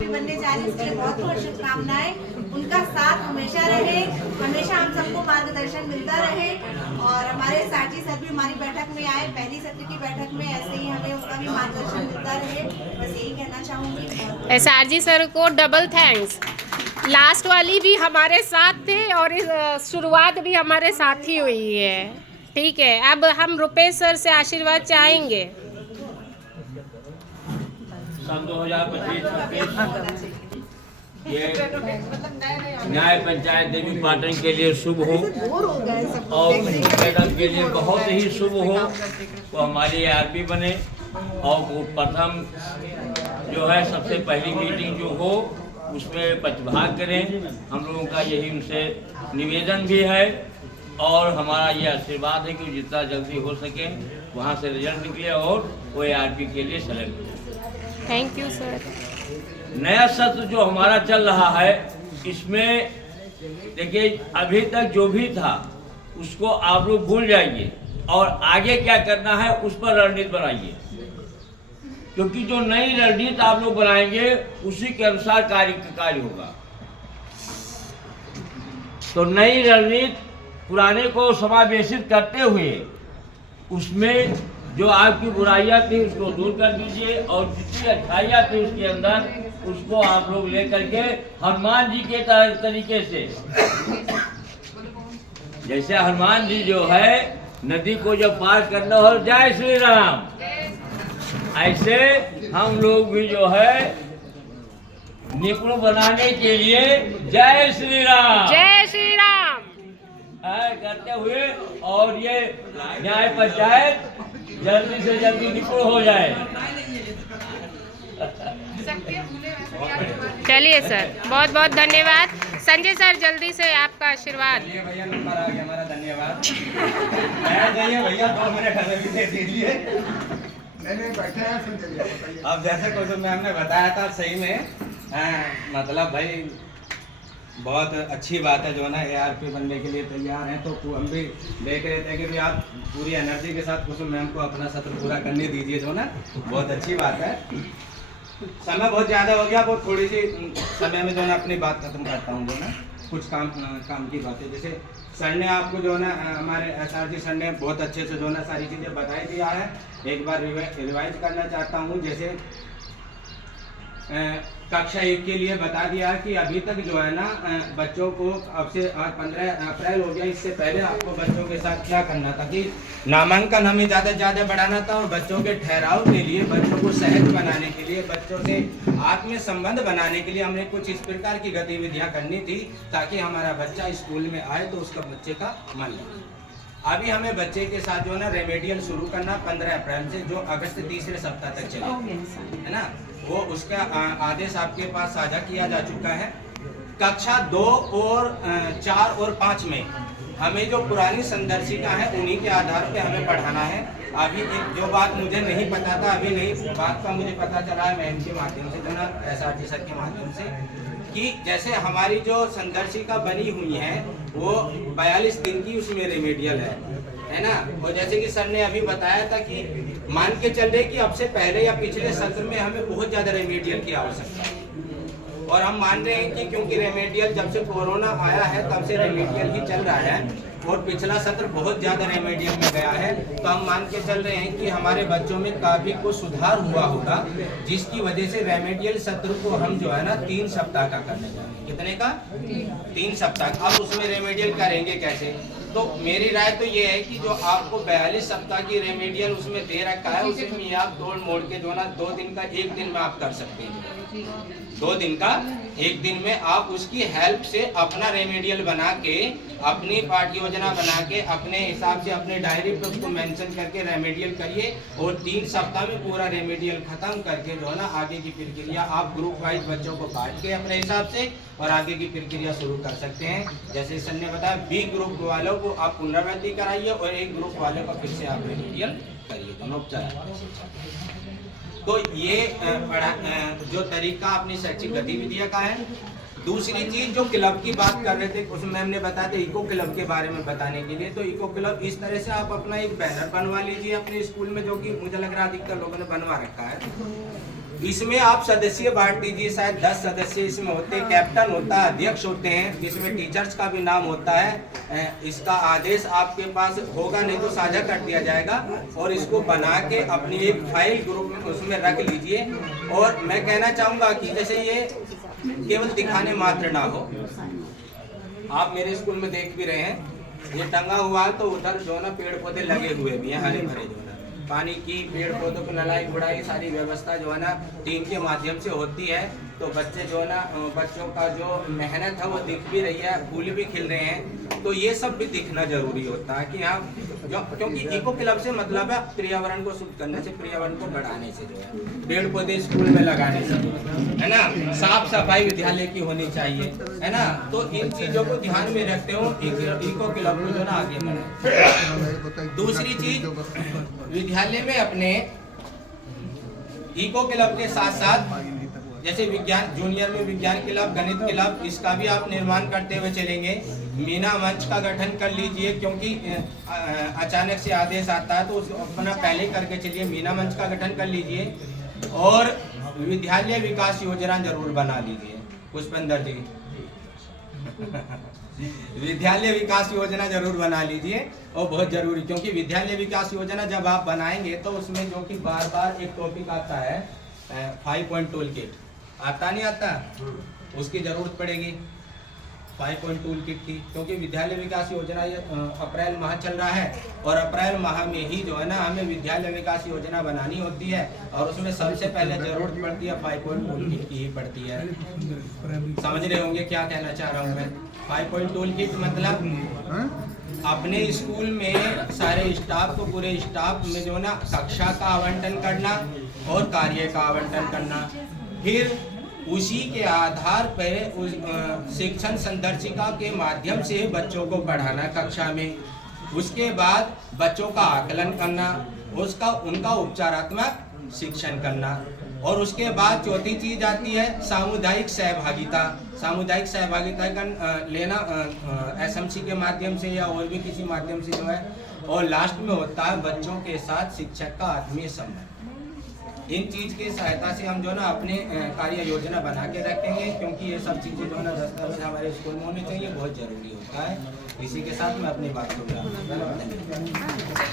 बनने जा रही है, उसके लिए बहुत बहुत शुभकामनाएं। उनका साथ हमेशा रहे, हमेशा हम सबको मार्गदर्शन मिलता रहे। और हमारे साची सर भी हमारी बैठक में आए, पहली सत्र की बैठक में, ऐसे ही हमें उनका भी मार्गदर्शन मिलता रहे। बस यही कहना चाहूँगी। एसआरजी सर को डबल थैंक्स। लास्ट वाली भी हमारे साथ थे और इस शुरुआत भी हमारे साथ ही हुई है। ठीक है, अब हम रुपेश सर से आशीर्वाद चाहेंगे। सन 2025-26 ये न्याय पंचायत देवी पाटन के लिए शुभ हो और मैडम के लिए बहुत ही शुभ हो। वो हमारी आरपी बने और वो प्रथम जो है सबसे पहली मीटिंग जो हो उसमें प्रतिभाग करें। हम लोगों का यही उनसे निवेदन भी है और हमारा ये आशीर्वाद है कि जितना जल्दी हो सके वहाँ से रिजल्ट निकले और वो आरपी के लिए सेलेक्ट हो। Thank you sir. नया सत्र जो हमारा चल रहा है इसमें देखिए अभी तक जो भी था उसको आप लोग भूल जाइए और आगे क्या करना है उस पर रणनीति बनाइए, क्योंकि जो नई रणनीति आप लोग बनाएंगे उसी के अनुसार कार्य होगा। तो नई रणनीति पुराने को समावेशित करते हुए उसमें जो आपकी बुराइयां थी उसको दूर कर दीजिए और जितनी अच्छाइयां थी उसके अंदर उसको आप लोग लेकर के हनुमान जी के तरीके से, जैसे हनुमान जी जो है नदी को जब पार करना हो जय श्री राम, ऐसे हम लोग भी जो है निपुण बनाने के लिए जय श्री राम करते हुए और ये न्याय पंचायत जल्दी से जल्दी निपुण हो जाए। चलिए सर, बहुत बहुत धन्यवाद। संजय सर जल्दी से आपका आशीर्वाद। भैया नंबर आ गया हमारा, धन्यवाद। जाइए भैया 2 मिनट हमें भी दे दीजिए। नहीं बैठे हैं, सुन चलिए। अब जैसे कुछ मैम ने बताया था सही में मतलब भाई बहुत अच्छी बात है जो है ना ARP बनने के लिए तैयार हैं। तो हम भी देख रहे थे कि भी आप पूरी एनर्जी के साथ कुसुम मैम को अपना सत्र पूरा करने दीजिए जो ना, बहुत अच्छी बात है। समय बहुत ज़्यादा हो गया, बहुत थोड़ी सी समय में जो है अपनी बात खत्म करता हूँ जो ना कुछ काम की बातें। जैसे सर ने आपको जो है ना हमारे SRG सर ने बहुत अच्छे से जो है ना सारी चीज़ें बताई दिया है। एक बार रिवाइज करना चाहता हूँ। जैसे कक्षा 1 के लिए बता दिया कि अभी तक जो है ना बच्चों को अब से आज 15 अप्रैल हो गया, इससे पहले आपको बच्चों के साथ क्या करना था कि नामांकन हमें ज़्यादा से ज़्यादा बढ़ाना था और बच्चों के ठहराव के लिए, बच्चों को सहज बनाने के लिए, बच्चों से आत्मीय संबंध बनाने के लिए हमने कुछ इस प्रकार की गतिविधियाँ करनी थी ताकि हमारा बच्चा स्कूल में आए तो उसका बच्चे का मन लगे। अभी हमें बच्चे के साथ जो है ना रेमेडियल शुरू करना 15 अप्रैल से, जो अगस्त तीसरे सप्ताह तक चलेगा, है ना। वो उसका आदेश आपके पास साझा किया जा चुका है। कक्षा 2 और 4 और 5 में हमें जो पुरानी संदर्शिका है उन्हीं के आधार पे हमें पढ़ाना है। अभी एक जो बात मुझे नहीं पता था, अभी नई बात का मुझे पता चला है मैम के माध्यम से, जो ना SRG सर के माध्यम से, कि जैसे हमारी जो संदर्शिका बनी हुई है वो 42 दिन की उसमें रेमेडियल है ना। और जैसे कि सर ने अभी बताया था कि मान के चल रहे कि अब से पहले या पिछले सत्र में हमें बहुत ज़्यादा रेमेडियल की आवश्यकता है और हम मान रहे हैं कि क्योंकि रेमेडियल जब से कोरोना आया है तब से रेमेडियल ही चल रहा है और पिछला सत्र बहुत ज़्यादा रेमेडियल में गया है, तो हम मान के चल रहे हैं कि हमारे बच्चों में काफ़ी कुछ सुधार हुआ होगा, जिसकी वजह से रेमेडियल सत्र को हम जो है ना 3 सप्ताह का करने जा रहे हैं। कितने का? 3 सप्ताह। अब उसमें रेमेडियल करेंगे कैसे? तो मेरी राय तो ये है कि जो आपको 42 सप्ताह की रेमेडियल उसमें दे रखा है उसे में आप तोड़ मोड़ के जो ना 2 दिन का 1 दिन में आप कर सकते हैं। 2 दिन का 1 दिन में आप उसकी हेल्प से अपना रेमेडियल बना के, अपनी पाठ्य योजना बना के, अपने हिसाब से अपने डायरी पे उसको मेंशन करके रेमेडियल करिए और 3 सप्ताह में पूरा रेमेडियल खत्म करके जो है ना आगे की प्रक्रिया आप ग्रुप वाइज बच्चों को बांट के अपने हिसाब से और आगे की प्रक्रिया शुरू कर सकते हैं। जैसे सर ने बताया B ग्रुप वालों को आप पुनरावृत्ति कराइए और A ग्रुप वालों को फिर से आप रेमेडियल करिए, दोनों तो ये जो तरीका अपनी शैक्षिक गतिविधियां का है। दूसरी चीज जो क्लब की बात कर रहे थे, उस मैम ने बताया था इको क्लब के बारे में बताने के लिए। तो इको क्लब इस तरह से आप अपना एक बैनर बनवा लीजिए अपने स्कूल में, जो कि मुझे लग रहा है अधिकतर लोगों ने बनवा रखा है। इसमें आप सदस्य बांट दीजिए, शायद 10 सदस्य इसमें होते हैं, कैप्टन होता है, अध्यक्ष होते हैं, जिसमें टीचर्स का भी नाम होता है। इसका आदेश आपके पास होगा, नहीं तो साझा कर दिया जाएगा। और इसको बना के अपनी एक फाइल ग्रुप में उसमें रख लीजिए। और मैं कहना चाहूँगा कि जैसे ये केवल दिखाने मात्र ना हो, आप मेरे स्कूल में देख भी रहे हैं, ये टंगा हुआ है, तो उधर जो है ना पेड़ पौधे लगे हुए भी हैं, हरे भरे, जो है ना पानी की, पेड़ पौधों को नलाई गुड़ाई सारी व्यवस्था जो है ना टीम के माध्यम से होती है। तो बच्चे जो है ना, बच्चों का जो मेहनत है वो दिख भी रही है, फूल भी खिल रहे हैं, तो ये सब भी दिखना जरूरी होता है कि हाँ, क्योंकि इको क्लब से मतलब है पर्यावरण को शुद्ध करने से, पर्यावरण को बढ़ाने से, जो है पेड़ पौधे स्कूल में लगाने से, है ना, साफ सफाई विद्यालय की होनी चाहिए, है ना। तो इन चीजों को ध्यान में रखते हो इको क्लब को जो ना आगे बढ़ाए। दूसरी चीज, विद्यालय में अपने इको क्लब के साथ साथ जैसे विज्ञान जूनियर में विज्ञान क्लब, गणित क्लब, इसका भी आप निर्माण करते हुए चलेंगे। मीना मंच का गठन कर लीजिए, क्योंकि अचानक से आदेश आता है तो उसको अपना पहले करके चलिए। मीना मंच का गठन कर लीजिए और विद्यालय विकास योजना जरूर बना लीजिए। पुष्पेंद्र जी विद्यालय विकास योजना जरूर बना लीजिए, और बहुत जरूरी, क्योंकि विद्यालय विकास योजना जब आप बनाएंगे तो उसमें जो कि बार बार एक टॉपिक आता है 5 पॉइंट टूल किट, आता नहीं आता, उसकी जरूरत पड़ेगी 5 पॉइंट टूल किट की, क्योंकि विद्यालय विकास योजना ये अप्रैल माह चल रहा है, और अप्रैल माह में ही जो है ना हमें विद्यालय विकास योजना बनानी होती है, और उसमें सबसे पहले जरूरत पड़ती है 5 पॉइंट टूल किट की ही पड़ती है। समझ रहे होंगे क्या कहना चाह रहा हूँ मैं। 5 पॉइंट टूल किट मतलब अपने स्कूल में सारे स्टाफ को, पूरे स्टाफ में जो ना कक्षा का आवंटन करना और कार्य का आवंटन करना, फिर उसी के आधार पर उस शिक्षण संदर्शिका के माध्यम से बच्चों को पढ़ाना कक्षा में, उसके बाद बच्चों का आकलन करना, उनका उपचारात्मक शिक्षण करना, और उसके बाद चौथी चीज आती है सामुदायिक सहभागिता। सामुदायिक सहभागिता का लेना एसएमसी के माध्यम से या और भी किसी माध्यम से जो है, और लास्ट में होता है बच्चों के साथ शिक्षक का आत्मीय संबंध। इन चीज की सहायता से हम जो ना अपने कार्य योजना बना के रखेंगे, क्योंकि ये सब चीजें जो ना दस्तावेज हमारे स्कूल में होने चाहिए, बहुत जरूरी होता है। इसी के साथ मैं अपनी बात को